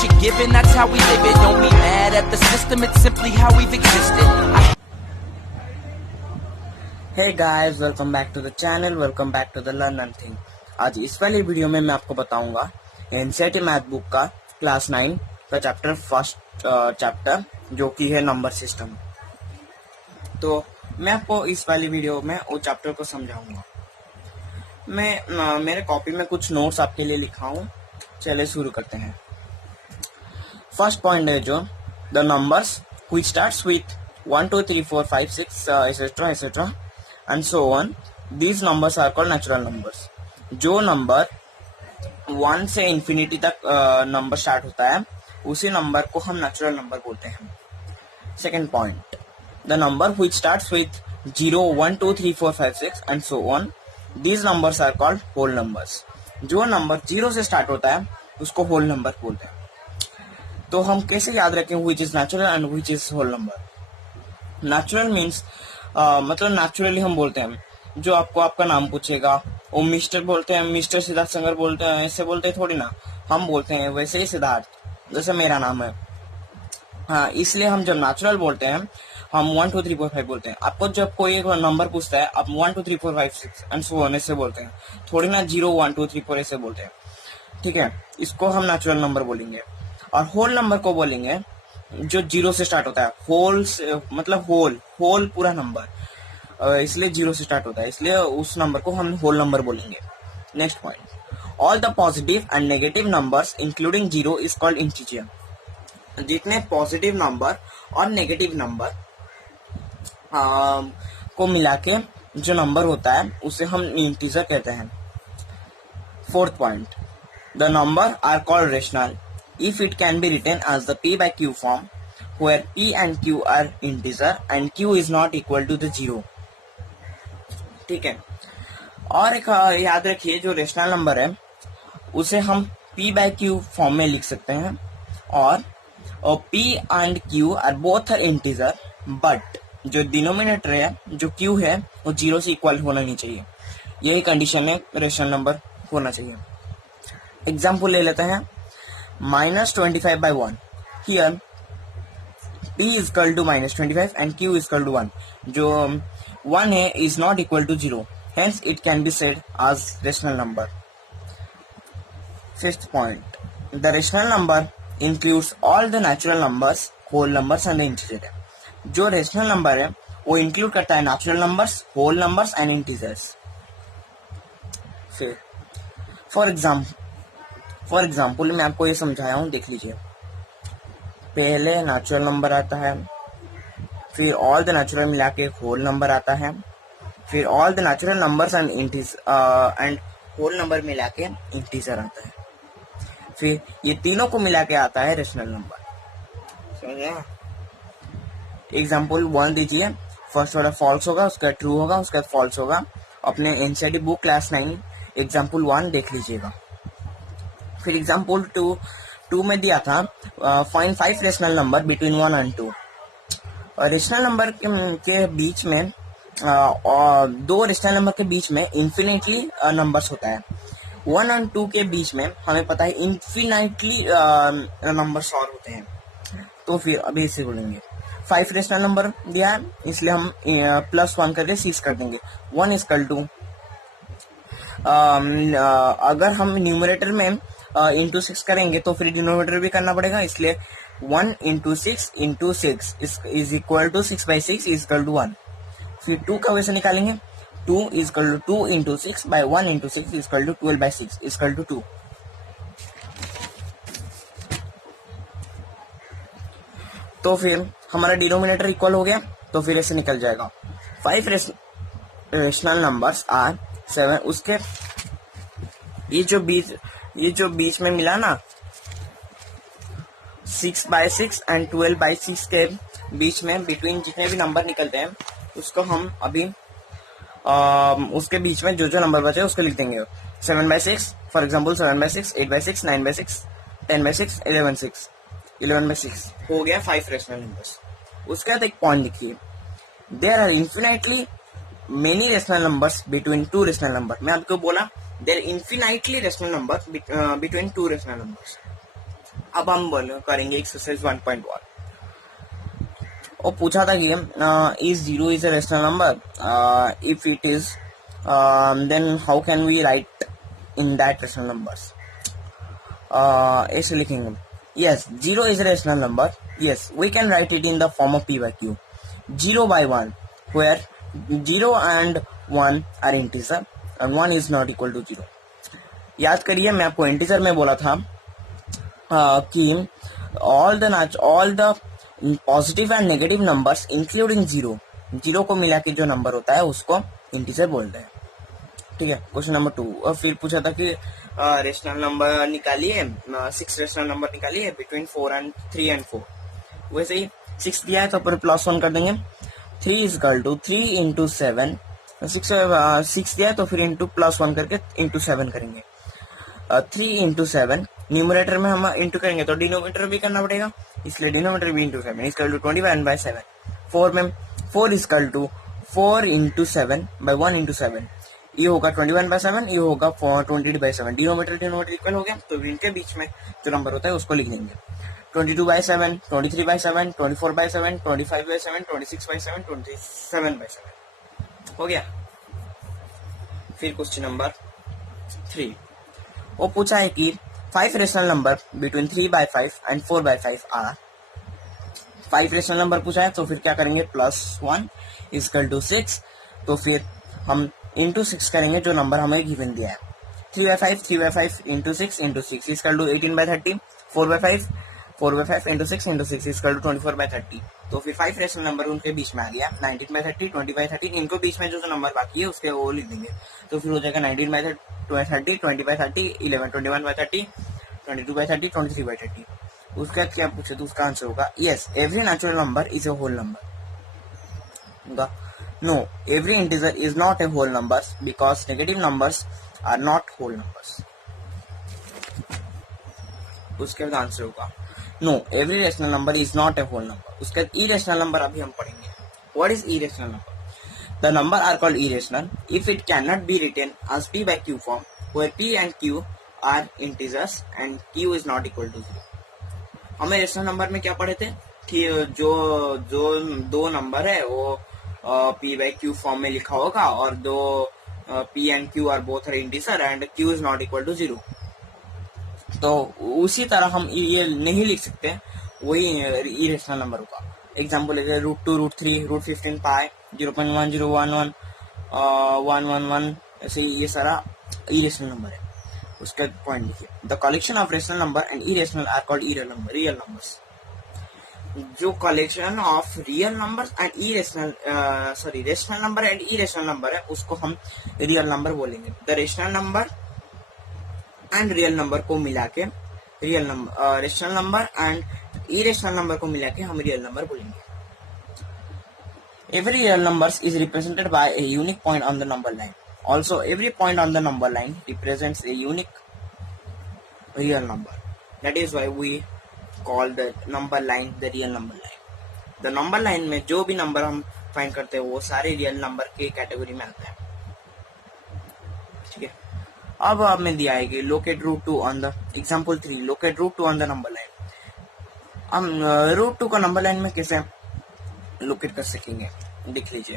what you're given, that's how we live it. Don't be mad at the system, it's simply how we've existed. Hey guys, welcome back to the channel, welcome back to the Learn Nothing. आज इस वाली video में मैं आपको बताऊंगा NCERT math book का class 9 का chapter first chapter जो कि है नंबर सिस्टम। तो मैं आपको इस वाली वीडियो में वो चैप्टर को समझाऊंगा। मैं मेरे कॉपी में कुछ नोट्स आपके लिए लिखा हूँ। चलिए शुरू करते हैं। फर्स्ट पॉइंट है जो the numbers which starts with 1 2 3 4 5 6 etcetera and so on, these numbers are called natural numbers. जो नंबर 1 से इंफिनिटी तक नंबर स्टार्ट होता है उसी नंबर को हम नेचुरल नंबर बोलते हैं। Second point, the number which starts with 0 1 2 3 4 5 6 and so on, these numbers are called whole numbers. जो नंबर 0 से स्टार्ट होता है उसको होल नंबर बोलते हैं। तो हम कैसे याद रखें which is natural and which is whole number? Natural means मतलब नेचुरली हम बोलते हैं। जो आपको आपका नाम पूछेगा वो मिस्टर बोलते हैं, मिस्टर सिद्धार्थ संगर बोलते हैं, ऐसे बोलते हैं थोड़ी ना, हम बोलते हैं वैसे ही सिद्धार्थ, जैसे मेरा नाम है। हाँ, इसलिए हम जब नेचुरल बोलते हैं हम 1 2 3 4 5 बोलते हैं। आपको जब कोई एक नंबर पूछता है आप 1 2 3 4 5 6 एंड सो ऑन ऐसे बोलते हैं, थोड़ी ना 0 1 2 3 4 ऐसे बोलते हैं। ठीक है, इसको हम नेचुरल नंबर बोलेंगे। और होल नंबर को बोलेंगे जो 0 से स्टार्ट होता है। होल मतलब होल पूरा नंबर, इसलिए 0 से स्टार्ट होता है, इसलिए उस नंबर को हम होल नंबर बोलेंगे। Next point, all the positive and negative numbers including 0 is called integer. जितने पॉजिटिव नंबर और नेगेटिव नंबर को मिला के जो नंबर होता है उसे हम इंटीजर कहते हैं। Fourth point, the number are called rational if it can be written as the p by q form where p and q are integer and q is not equal to the 0। ठीक है, और एक याद रखिए जो rational number है उसे हम p by q फॉर्म में लिख सकते हैं और p and q are both are integer but जो डिनोमिनेटर है जो q है वो 0 से इक्वल होना नहीं चाहिए। यही कंडीशन है रेशनल नंबर होना चाहिए। एग्जाम्पल ले लेते हैं, -25 by 1. Here p is equal to -25 and q is equal to 1. जो 1 है is not equal to 0. Hence it can be said as rational number. Fifth point, the rational number includes all the natural numbers, whole numbers and integer. जो rational number है वो include करता है natural numbers, whole numbers and integers. फिर for example मैं आपको ये समझाया हूँ, देख लीजिए। पहले नेचुरल नंबर आता है, फिर ऑल द नेचुरल मिला के होल नंबर आता है, फिर all the natural numbers and whole number मिला के इंटीजर आता है, फिर ये तीनों को मिला के आता है रेशनल नंबर। समझे? एग्जाम्पल 1 दीजिए, फर्स्ट वाला फॉल्स होगा, उसका ट्रू होगा, उसका फॉल्स होगा। अपने एनसीईआरटी बुक क्लास 9 एग्जाम्पल 1 देख लीजिएगा। फिर एग्जाम्पल 2 में दिया था find 5 rational number between 1 and 2। और रेशनल नंबर के बीच में दो रेशनल नंबर के बीच में इन्फिनिटली नंबर्स होता है। 1 and 2 के बीच में हमें पता है इन्फिनिटली नंबर्स और होते हैं। तो फिर अभी इसे बोलेंगे 5 रेशनल नंबर दिया है इसलिए हम +1 करके 6 कर देंगे। 1 इज इक्वल टू अगर हम न्यूमरेटर में इंटू 6 करेंगे तो फिर डिनोमिनेटर भी करना पड़ेगा, इसलिए 1 × 6 × 6 is equal to 6 by 6 is equal to 1। फिर 2 का वैसे निकालेंगे, 2 is equal to 2 × 6 by 1 × 6 is equal to 12 by 6 is equal to 2। तो फिर हमारा डिनोमिनेटर इक्वल हो गया, तो फिर ऐसे निकल जाएगा 5 रेशनल नंबर्स आर 7। उसके ये जो बीच में मिला ना 6 by 6 एंड 12 by 6 के बीच में बिटवीन जितने भी नंबर निकलते हैं उसको हम अभी उसके बीच में जो नंबर बचे उसको लिख देंगे। 7 by 6 for example 7 by 6, 8 by 6, 9 by 6, 10 by 6, 11 by 6 हो गया 5 रेशनल नंबर्स। उसके बाद एक पॉइंट लिखिए, there are infinitely many rational numbers between 2 rational number. मैं आपको बोला there infinitely rational number between 2 rational numbers. अब हम करेंगे एक्सरसाइज 1.1। और पूछा था कि is zero is a rational number, if it is then how can we write in that rational numbers. ऐसे लिखेंगे, yes, 0 is a rational number. Yes, we can write it in the form of p by q, 0 by 1, where 0 and 1 are integer and 1 is not equal to 0. याद करिए, मैं आपको integer में बोला था कि all the positive and negative numbers including zero, zero को मिला के जो नंबर होता है उसको इंटीजर बोलते हैं। ठीक है, क्वेश्चन नंबर 2। और फिर पूछा था कि रेशनल नंबर निकालिए, 6 रेशनल नंबर निकालिए बिटवीन 4 and 3 and 4। वैसे ही 6 दिया है तो पर +1 कर देंगे, 3 इज इक्वल टू 3 इंटू 7। 6 दिया है तो फिर इंटू +1 करके इंटू 7 करेंगे। 3 इंटू 7, न्यूमरेटर में हम इंटू करेंगे तो डिनोमिनेटर भी करना पड़ेगा, इसलिए डिनोमिनेटर भी इंटू 7 इक्वल टू 21/7। 4 में 4 equal to 4 into 7 by 1 into 7, ये होगा 21/7, ये होगा 20/7। डिनोमिनेटर इक्वल हो गया, तो इनके बीच में जो नंबर होता है उसको लिख देंगे 22/7, 23/7, 24/7, 25/7, 26/7, 27/7 हो गया। फिर क्वेश्चन नंबर 3, वो पूछा है कि 5 rational number between 3/5 and 4/5 are. 5 rational number पूछा है तो फिर क्या करेंगे, +1 इक्वल टू 6, तो फिर हम इंटू 6 करेंगे जो नंबर हमें गिवन दिया है। 3/5 into 6 into 6 equal to 18/30, 4/5 into 6 into 6 equal to 24/30। तो फिर 5 रेशनल नंबर उनके बीच में आ गया, 19/30, 20/30, इनको बीच में जो नंबर बाकी है उसके वो लिख देंगे, तो फिर हो जाएगा 19/30, 20/30, 11, 21/30, 22/30, 23/30। उसका क्या पूछे तो उसका आंसर होगा yes, every natural number is a whole number. No, every integer is not a whole numbers because negative numbers are not whole numbers. उसके बाद आंसर होगा no, every rational number is not a whole number. उसके बाद irrational number अभी हम पढ़ेंगे। What is irrational number? The number are called irrational if it cannot be written as p by q form, where p and q are integers and q is not equal to 0. हमें rational number में क्या पढ़े थे कि जो दो number है वो p by q फॉर्म में लिखा होगा और दो p and q are both are integer and q is not equal to 0। तो उसी तरह हम ये नहीं लिख सकते, वही इरेशनल नंबर होगा। एग्जाम्पल है √2, √3, √15 पाई, 0.1011, 111, ऐसे ये सारा इरेशनल नंबर है। उसका पॉइंट लिखिए, the collection of rational number and irrational are called real numbers. जो collection of real number and irrational rational number and irrational number है उसको हम रियल नंबर बोलेंगे। The rational number and real number को मिला के real number, rational number and irrational number को मिला के हम रियल नंबर बोलेंगे। Every real numbers is represented by a unique point on the number line. Also, every point on the number line represents a unique real number. That is why we call the number line the real number line. The number line में जो भी number हम find करते हैं वो सारे real number के category में आते हैं। ठीक है, अब हमें दिया है कि locate √2 on the example 3, locate √2 on the number line. हम √2 को नंबर लाइन में कैसे लोकेट कर सकेंगे, देख लीजिए।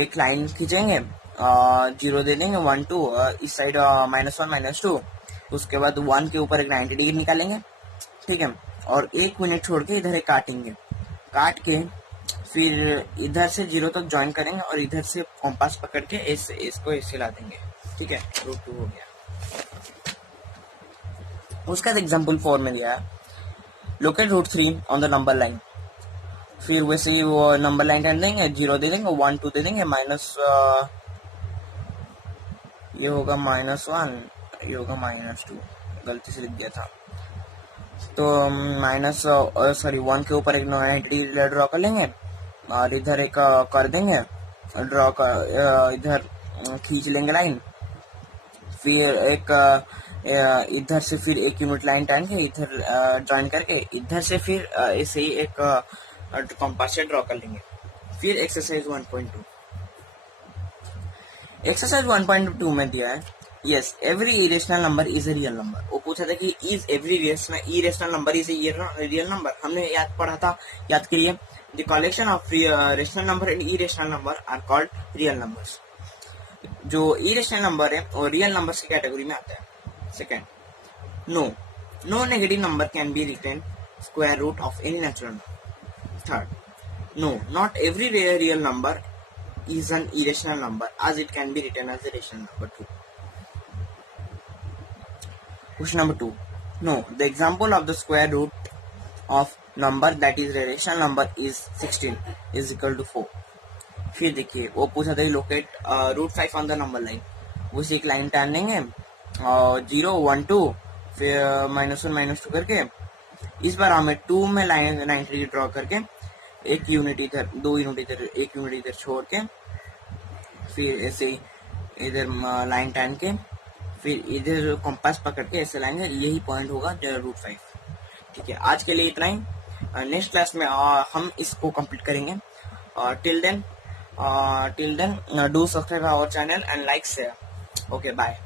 एक लाइन खींचेंगे, 0 दे देंगे, 1 2, इस साइड -1 -2, उसके बाद 1 के ऊपर एक 90 डिग्री निकालेंगे। ठीक है, और 1 मिनट छोड़ के इधर एक काटेंगे, काट के फिर इधर से 0 तक ज्वाइन करेंगे और इधर से कॉम्पास पकड़ के इसको ऐसे ला देंगे। ठीक है, √2 हो गया। उसका एग्जाम्पल 4 में दिया है, locate √3 on the number line. फिर वैसे ही वो नंबर लाइन कर देंगे, 0 दे देंगे, 1 2 दे देंगे, ये होगा -1, ये होगा -2, गलती से लिख दिया था। तो 1 के ऊपर एक 90 डिग्री ड्रॉ कर लेंगे और इधर एक कर देंगे ड्रॉ कर, इधर खींच लेंगे लाइन, फिर एक इधर से फिर 1 यूनिट लाइन टान के इधर ज्वाइन करके इधर से फिर ऐसे ही एक कॉम्पास से ड्रॉ कर लेंगे। फिर एक्सरसाइज 1.2 में दिया है, yes every irrational number is a real number. वो पूछा था कि is every irrational number is a real number. हमने याद पढ़ा था, याद करिए, the collection of rational number and irrational number are called real numbers. जो इरेशनल नंबर है वो रियल नंबर्स की कैटेगरी में आता है। Second, no negative number can be written square root of any natural number. Third, no, not every real number is an irrational number as it can be written as a rational number too. Question number 2. No, the example of the square root of number that is a rational number is 16 is equal to 4. फिर देखिए वो पूछा था locate root 5 on the number line. वो एक line टान लेंगे 0 1 2 फिर -1 -2 करके। इस बार हमें 2 में लाइन ट्री ड्रॉ करके एक यूनिट इधर, 2 यूनिट इधर, 1 यूनिट इधर छोड़ के फिर ऐसे इधर लाइन टान के फिर इधर कंपास पकड़ के ऐसे लाएंगे, यही पॉइंट होगा रूट 5। ठीक है, आज के लिए इतना ही। नेक्स्ट क्लास में हम इसको कंप्लीट करेंगे। Till then do subscribe our channel and like share. Okay, bye.